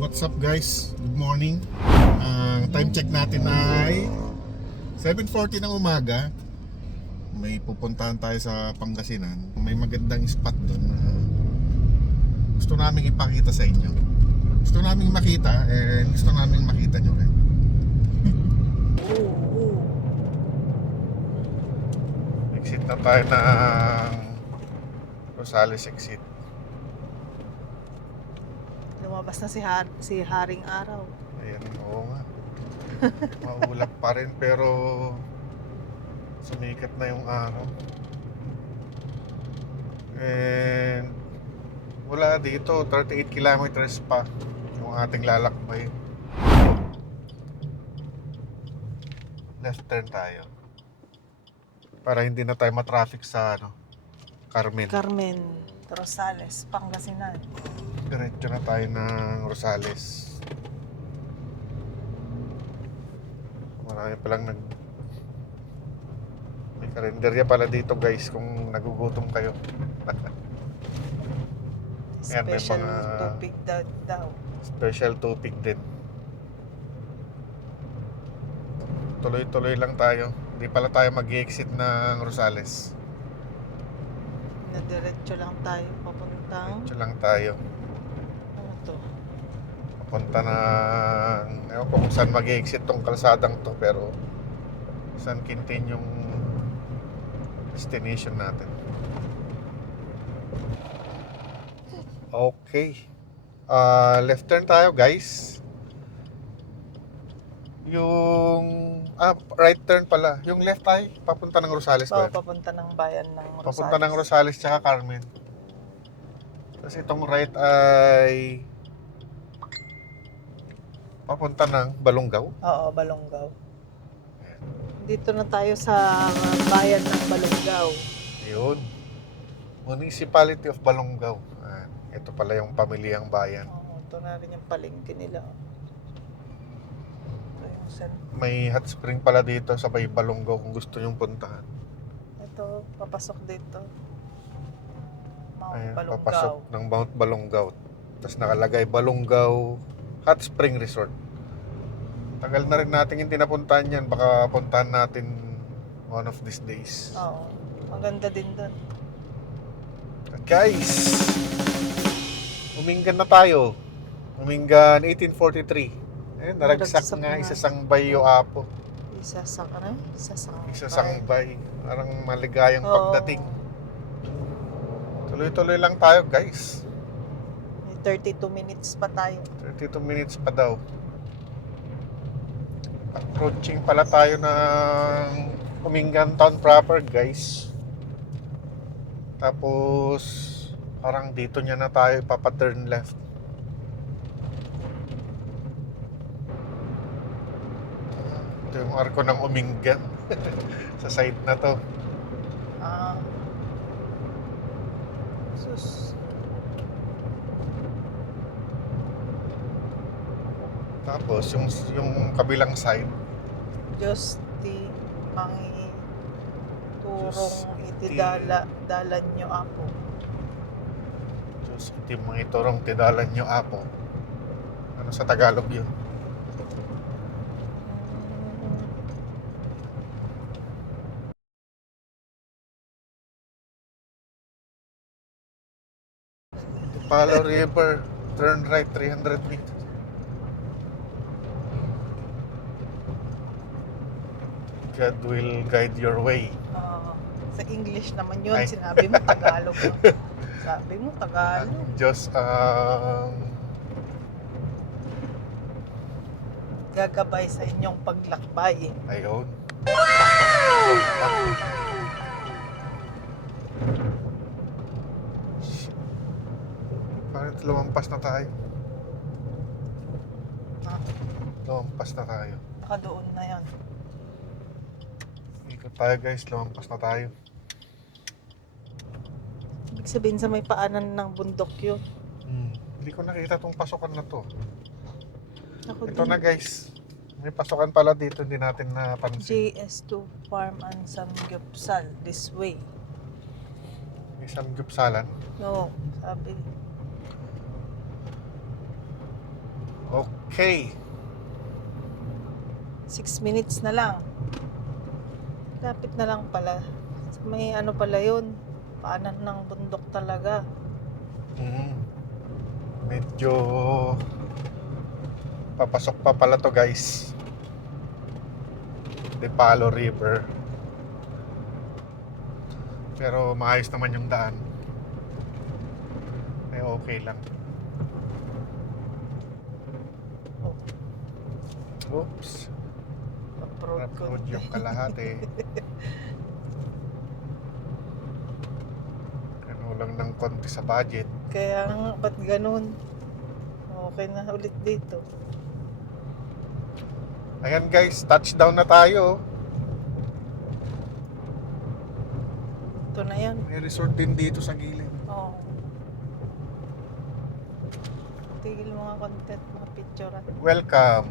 What's up guys? Good morning. Ang time check natin ay 7:40 ng umaga. May pupuntahan tayo sa Pangasinan. May magandang spot doon na gusto naming ipakita sa inyo. Gusto naming makita and gusto naming makita nyo rin. Exit na tayo ng Rosales exit. Lumabas na si Haring Araw. Ayan, oo nga. Maulap pa rin pero sumikat na yung araw. And wala dito, 38 kilometers pa yung ating lalakbay. Left turn tayo para hindi na tayo matraffic sa Carmen. Rosales, Pangasinan. Diretso na tayo ng Rosales. Marami palang may karinderya pala dito guys kung nagugutom kayo. Ayan, may Special mga tupig daw. special tupig din. Tuloy-tuloy lang tayo. Hindi pala tayo mag-exit ng Rosales. Diretso lang tayo papuntang. Diretso lang tayo. Ano to? Papunta ng ewan ko kung saan mag-exit tong kalsadang to, pero San Quintin yung destination natin. Okay. Left turn tayo guys. Yung right turn pala. Yung left tayo papunta ng Rosales ba? Papunta ng bayan ng Rosales. Papunta ng Rosales tsaka Carmen. Tapos itong right ay papunta ng Balongaw. Oo, Balongaw. Dito na tayo sa bayan ng Balongaw. Yun. Municipality of Balongaw. Ito pala yung pamilyang bayan. Oo, ito na rin yung palengke nila. Ito yung May hot spring pala dito sa Bay Balongaw kung gusto nyong puntahan. Ito, papasok dito. Mount Ayan, Balongaw. papasok ng Mount Balongaw. Tapos nakalagay Balongaw Hot Spring Resort. Tagal na rin natin hindi napuntahan yan. Baka puntahan natin one of these days. Oo, maganda din doon. Guys, Umingan na tayo. Umingan 1843. Naragsak nga isasangbay yung apo. Isasangbay. Parang maligayang pagdating. Tuloy-tuloy lang tayo guys. May 32 minutes pa tayo. 32 minutes pa daw. Approaching pala tayo ng Umingan town proper guys. Tapos parang dito niya na tayo papaturn left. Ito yung arko ng Umingan. Sa side na to. Sus. Tapos yung kabilang side, Diyos ti mangi turong dalan nyo ako. Diyos iti mga iturong tidalan nyo apo. Ano sa Tagalog yun? Palo River. Turn right 300 meters. God will guide your way. Sa English naman yun, Ay. sinabi mo Tagalog. Sabi mo Tagalog. Ang Diyos ang Gagabay sa inyong paglakbay. ayun. Parang lumampas na tayo. Ah, Lumampas na tayo. baka doon na yan. Ikot tayo guys, lumampas na tayo. Ibig sabihin sa may paanan ng bundok yun. Hindi ko nakita tong pasukan na to. Ako Ito din. na guys. May pasukan pala dito, hindi natin napansin. JS2 Farm and Samgyupsal. This way. May samgyupsalan. No, sabi. Okay. 6 minutes na lang. Lapit na lang pala. May ano pala yun. Paanan ng bundok talaga. Medyo papasok pa pala to guys. Dipalo River. Pero maayos naman yung daan. Ay okay lang. Oh, Oops. off-road ko. Road yung kalahati. Ano lang ng konti sa budget. Kaya nga, ba't ganun? Okay na ulit dito. Ayan guys, touchdown na tayo. Ito na yan. May resort din dito sa gilid. Oo. Tigil mga content, mga picture. Welcome,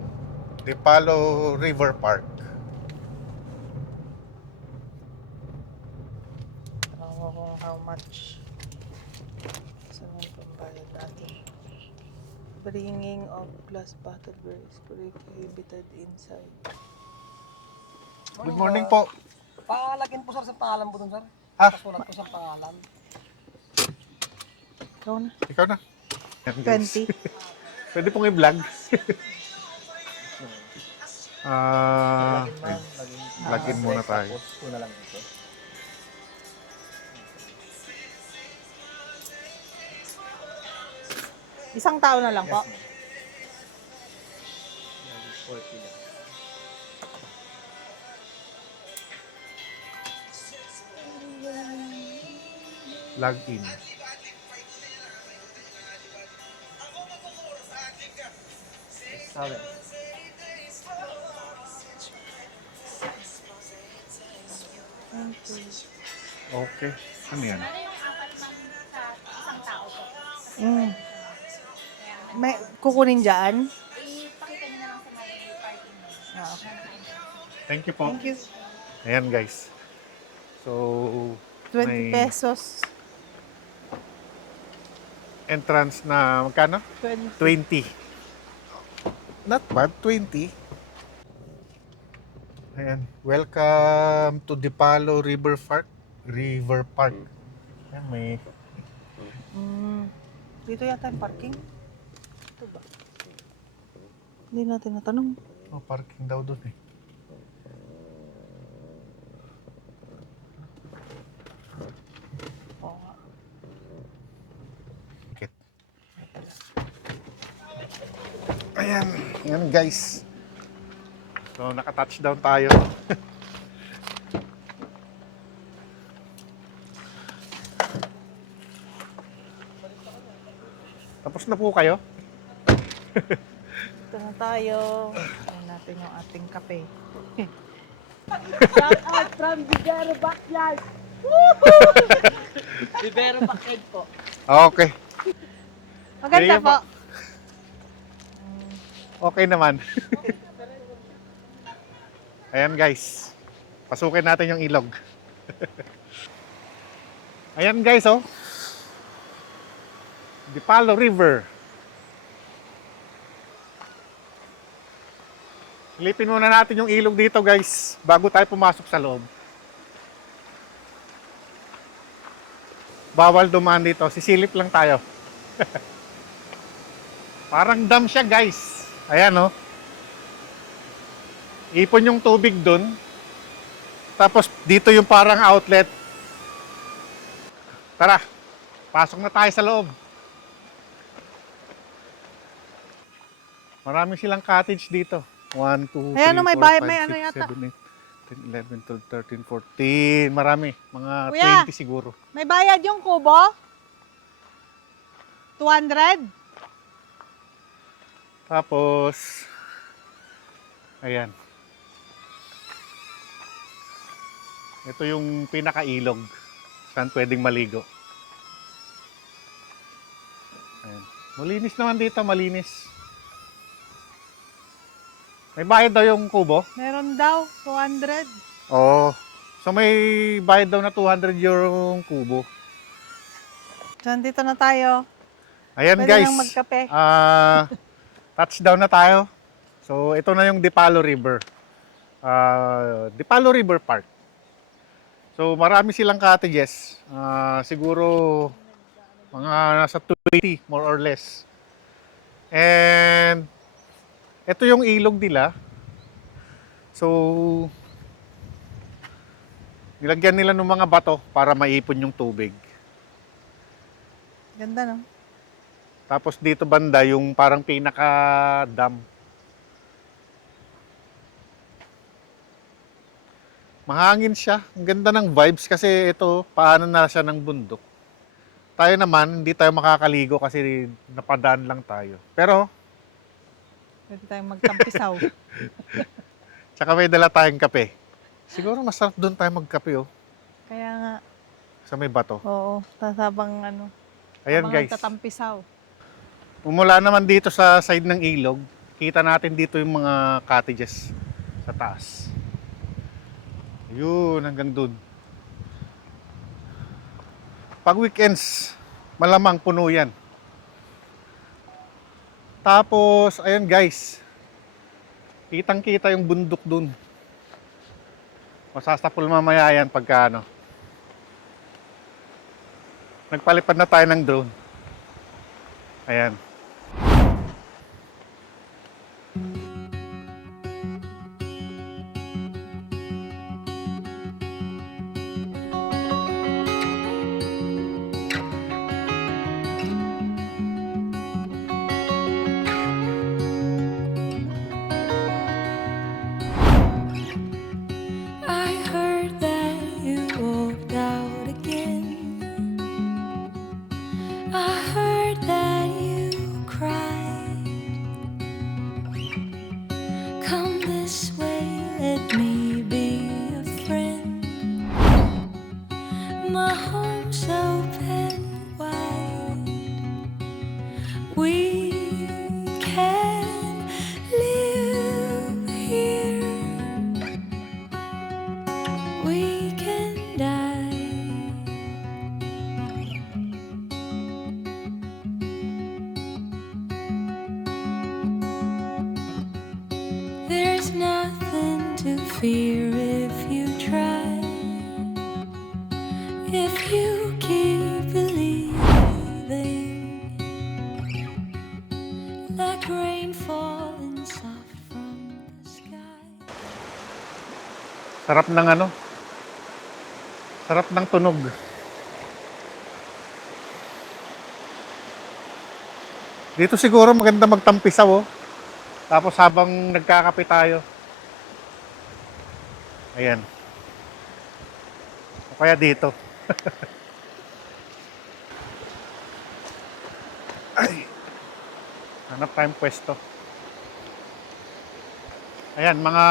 Dipalo River Park. Alam ko kung how much. Saan ang pambayad natin? Bringing of glass bottle is prohibited inside. Good morning po. Palagyan po sir sa pangalan po dun sir. Ah. Pasulat po sa pangalan. Ikaw na. Ikaw na. Ayan, guys. 20. Pwede pong i-vlog. Login muna tayo. Tapos ito na lang ito. Isang tao na lang po. Yes, ma'am. 40 lang. Login. Sabi. Okay. Ano yan? Mm. May kukunin dyan? Ipakita niyo na lang sa may parking lot. Ah, Thank you po. thank you. Ayan guys. So, 20 may pesos. entrance na magkano? 20. 20. Not bad, 20. Ayan. Welcome to Dipalo River Park. River Park. Ayan, may Mm. Dito yata yung parking. Ito ba? Hindi natin natanong. parking daw doon eh. Oo nga. Bakit? Ayan. Ayan guys. So, naka-touchdown tayo. Tapos na po kayo? Ito na tayo. Ayan natin yung ating kape. Shout out from Vivero Backyard. Vivero Backyard po. Okay. Maganda Sige po. po. Okay naman. Ayan guys. Pasukin natin yung ilog. Ayan guys oh. Dipalo River. Ilipin muna natin yung ilog dito guys bago tayo pumasok sa loob. Bawal dumaan dito. Sisilip lang tayo. Parang dam siya, guys. Ayan, oh. Ipon yung tubig dun. Tapos dito yung parang outlet. Tara, pasok na tayo sa loob. Marami silang cottage dito. 1, 2, 3, Ayan, oh, may 4, bahay- 5, may ano 6, yata. 7, 8, 10, 11, 12, 13, 14. Marami. Mga Kuya. 20 siguro. May bayad yung kubo? 200? Tapos, ayan. Ito yung pinakailog saan pwedeng maligo. Ayan. Malinis naman dito, malinis. May bayad daw yung kubo? Meron daw, 200. Oo. So may bayad daw na 200 yung kubo. So, dito na tayo. Ayan, Pwede guys. nang magkape. Touchdown na tayo. So ito na yung Dipalo River. Dipalo River Park. So marami silang cottages. Siguro mga nasa 280 more or less. And ito yung ilog nila. So nilagyan nila ng mga bato para maipon yung tubig. Ganda, no? Tapos dito banda yung parang pinaka-dam. Mahangin siya. Ang ganda ng vibes kasi ito, paano na siya ng bundok. Tayo naman, hindi tayo makakaligo kasi napadaan lang tayo. Pero, Pwede tayong magtampisaw. tsaka may dala tayong kape. Siguro masarap doon tayo magkape, oh. Kaya nga, Sa may bato. oo, tasabang ano, Ayan, habang guys. nagtatampisaw. Umula naman dito sa side ng ilog, kita natin dito yung mga cottages sa taas. Yun, hanggang dun. Pag weekends, malamang puno yan. Tapos, ayun guys, kitang-kita yung bundok dun. Masasapul mamaya yan pagka ano. Nagpalipad na tayo ng drone. Ayan. I heard that you walked out again. I heard that you cried. Come this way, let me be a friend. My home's open wide. We can live here. We can die. There's nothing to fear if you try. If you keep believing, like rain falling soft from the sky. Sarap ng ano? Sarap ng tunog. Dito siguro maganda magtampisaw, oh. Tapos habang nagkakape tayo. Ayan. O kaya dito. Ay. Hanap tayong pwesto. Ayan, mga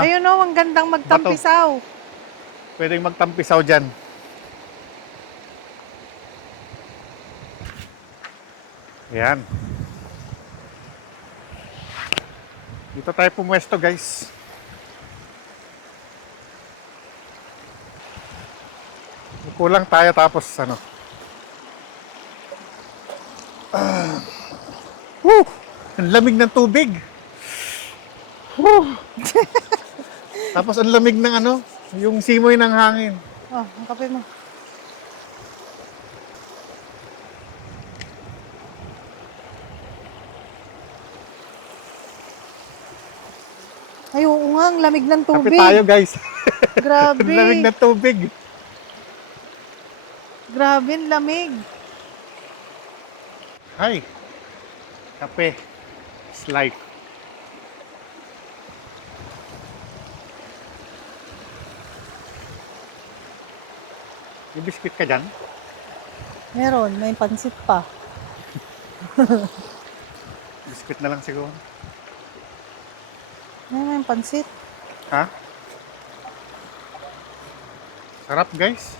Ayun, oh, ang gandang magtampisaw. pwedeng magtampisaw dyan. Ayan. Dito tayo pumwesto, guys. Kulang tayo tapos ano. Woo! Ang lamig ng tubig. Woo! Tapos ang lamig ng ano, yung simoy ng hangin. Oh, ang kape mo. Oo nga, ang lamig ng Kape tubig. tayo guys. Grabe. Ang lamig ng tubig. Grabe, ang lamig. Ay, kape. It's life. May biscuit ka dyan? Meron, may pansit pa. Biscuit na lang siguro. May pansit. Ha? Sarap guys.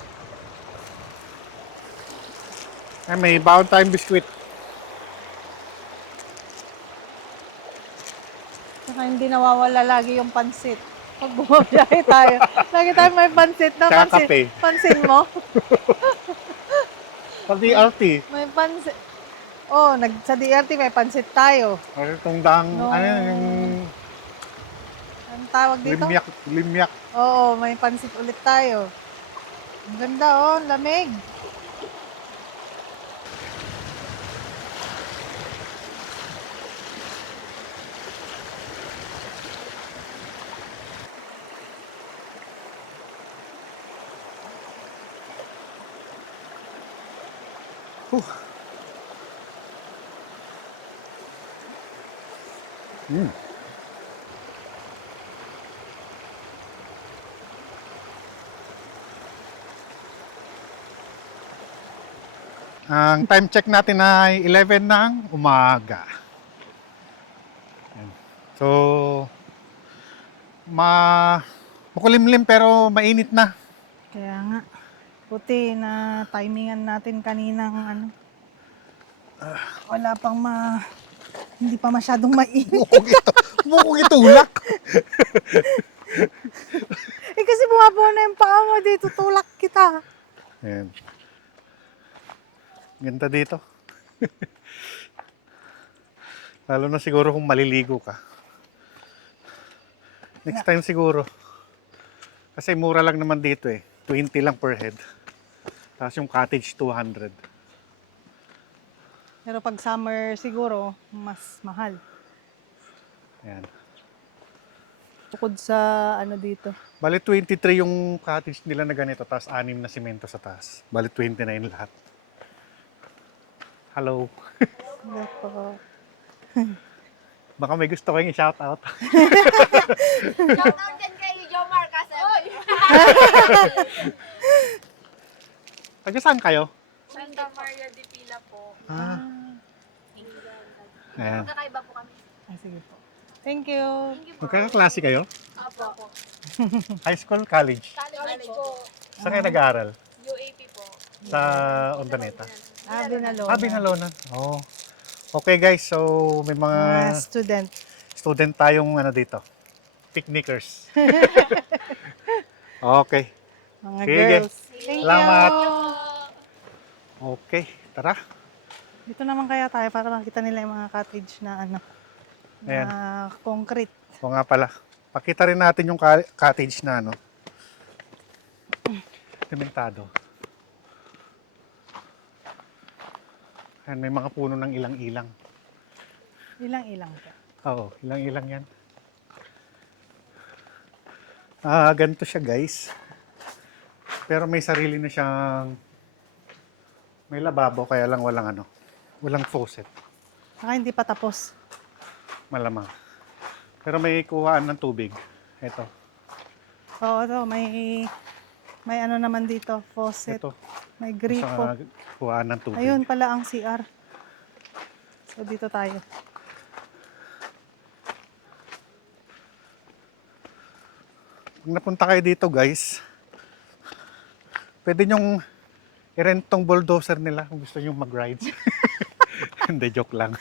Ay, may baon tayong biscuit. Saka hindi nawawala lagi yung pansit. Pag bumabiyahe tayo, lagi tayo may pansit na Tsaka pansit. kape. Pansin mo? Sa DRT. May pansit. Oh, sa DRT may pansit tayo. Or itong dang, No. ano yung Ang tawag dito? limyak. Oo, may pansit ulit tayo. Ang ganda oh, ang lamig. Mm. Ang time check natin ay 11 ng umaga. Yan. So, makulimlim pero mainit na. Kaya nga. Buti na timingan natin kaninang ano. Wala pang hindi pa masyadong mainit. Mukong itulak. Eh kasi bumabaw na yung paa mo dito, tulak kita. Ayan. Ganda dito. Lalo na siguro kung maliligo ka. Next time siguro. Kasi mura lang naman dito eh. 20 lang per head. Tapos yung cottage 200. Pero pag summer siguro, mas mahal. Ayan. Bukod sa ano dito. Bali 23 yung cottage nila na ganito. Tapos 6 na simento sa taas. Bali 29 lahat. Hello. Hello po. Baka may gusto kayong i-shoutout. Shoutout din kay Jomar kasi. Taga saan kayo? Santa Maria de Pila po. Ah. Ayan. Kakaiba po kami. Ah, sige po. Thank you. Magkakaklase kayo? Apo. High school, college? College po. Saan kayo nag-aaral? UAP po. Sa Urdaneta? Binalona. Binalona. Oh. Okay guys, so may mga Mga student. student tayong ano dito. Picnickers. Okay. Mga Sige. girls. Thank Salamat. you. Okay, tara. Dito naman kaya tayo para makita nila yung mga cottage na ano. Ayan. Na concrete. O nga pala. Pakita rin natin yung cottage na ano. Sementado. Ayan, may mga puno ng ilang-ilang. Ilang-ilang ka. Oo, ilang-ilang yan. Ganito siya guys. Pero may sarili na siyang may lababo kaya lang walang faucet. Saka hindi pa tapos. Malamang. Pero may kuhaan ng tubig. Ito. Oo, ito. May ano naman dito. Faucet. Ito. May gripo. Sa kuhaan ng tubig. Ayun pala ang CR. So dito tayo. Pag napunta kayo dito guys, pwede nyong i-rent tong bulldozer nila kung gusto nyong mag-rides. Hindi, joke lang.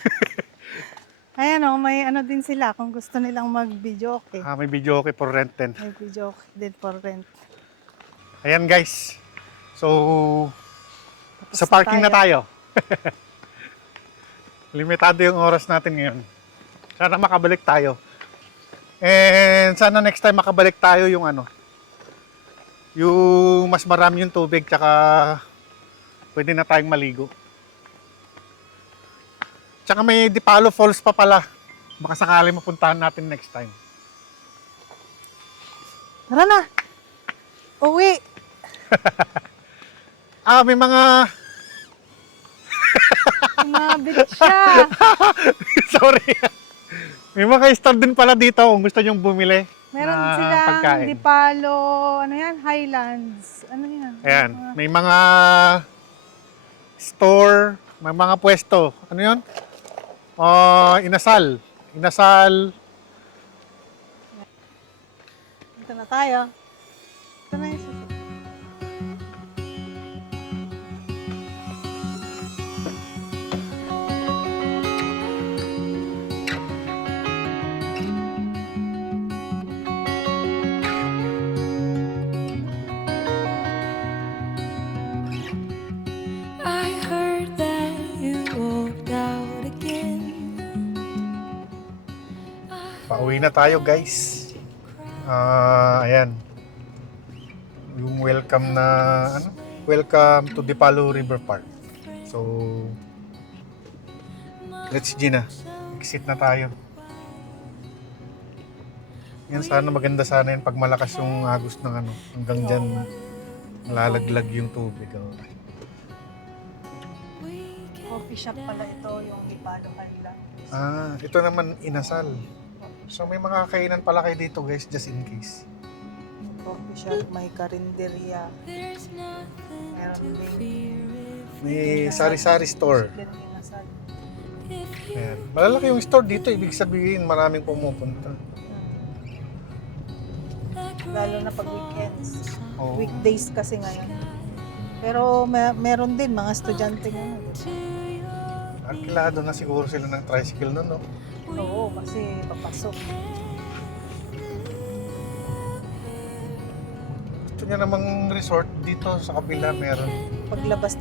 Ayan o, may ano din sila kung gusto nilang mag-video okay. May video okay for rent din. May video okay din for rent. Ayan guys. So, Tapos sa parking na tayo. Limitado yung oras natin ngayon. Sana makabalik tayo. And sana next time makabalik tayo yung yung mas marami yung tubig tsaka pwede na tayong maligo. Tsaka may Dipalo Falls pa pala. Baka sakali mapuntahan natin next time. Tara na! Uwi! May mga... Sumabit siya! Sorry. May mga store din pala dito kung gusto nyong bumili. Meron na silang pagkain. Dipalo, ano yan? Highlands. Ano yan? Ayan, may mga store, may mga pwesto. Ano yun? Inasal. Inasal. Ito na tayo. Ito na yung susunod. I heard that you walked out again. Pauwi na tayo, guys. Ayan. Yung welcome na, welcome to Dipalo River Park. So, let's Gina. Exit na tayo. Yan, sana maganda sana yan pag malakas yung agos ng hanggang dyan malalaglag yung tubig. Coffee shop pala ito, yung Dipalo Highlands. Ito naman inasal. So may mga kainan pala kayo dito, guys, just in case. Coffee shop, may karinderya. There's nothing Meron to din. fear if May sari-sari store. Chicken inasal. Ayan. Malalaki yung store dito, ibig sabihin maraming pumupunta. Lalo na pag weekends. Oo. Weekdays kasi ngayon. Pero meron din mga estudyante ngayon. Arkilado na siguro sila ng tricycle nun, no? Oo, kasi papasok. Gusto niya namang resort dito sa kabila meron. Paglabas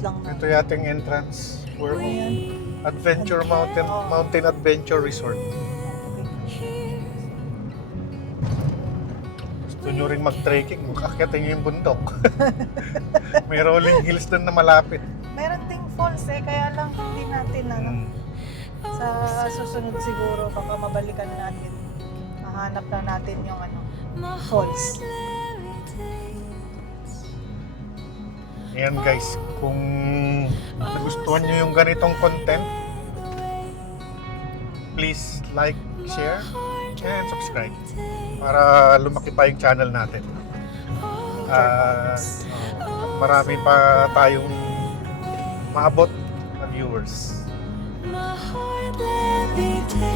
lang na. Ito yating entrance for Ano yan? Adventure Mountain Adventure Resort. Gusto nyo rin mag-trekking, makakita nyo yung bundok. May rolling hills doon na malapit. Meron ding falls kaya lang hindi natin sa susunod siguro baka mabalikan natin. Mahanap na natin yung falls. Ayan guys, kung nagustuhan nyo yung ganitong content, please like, share, and subscribe para lumaki pa yung channel natin. Marami pa tayong maabot na viewers. my heart let me take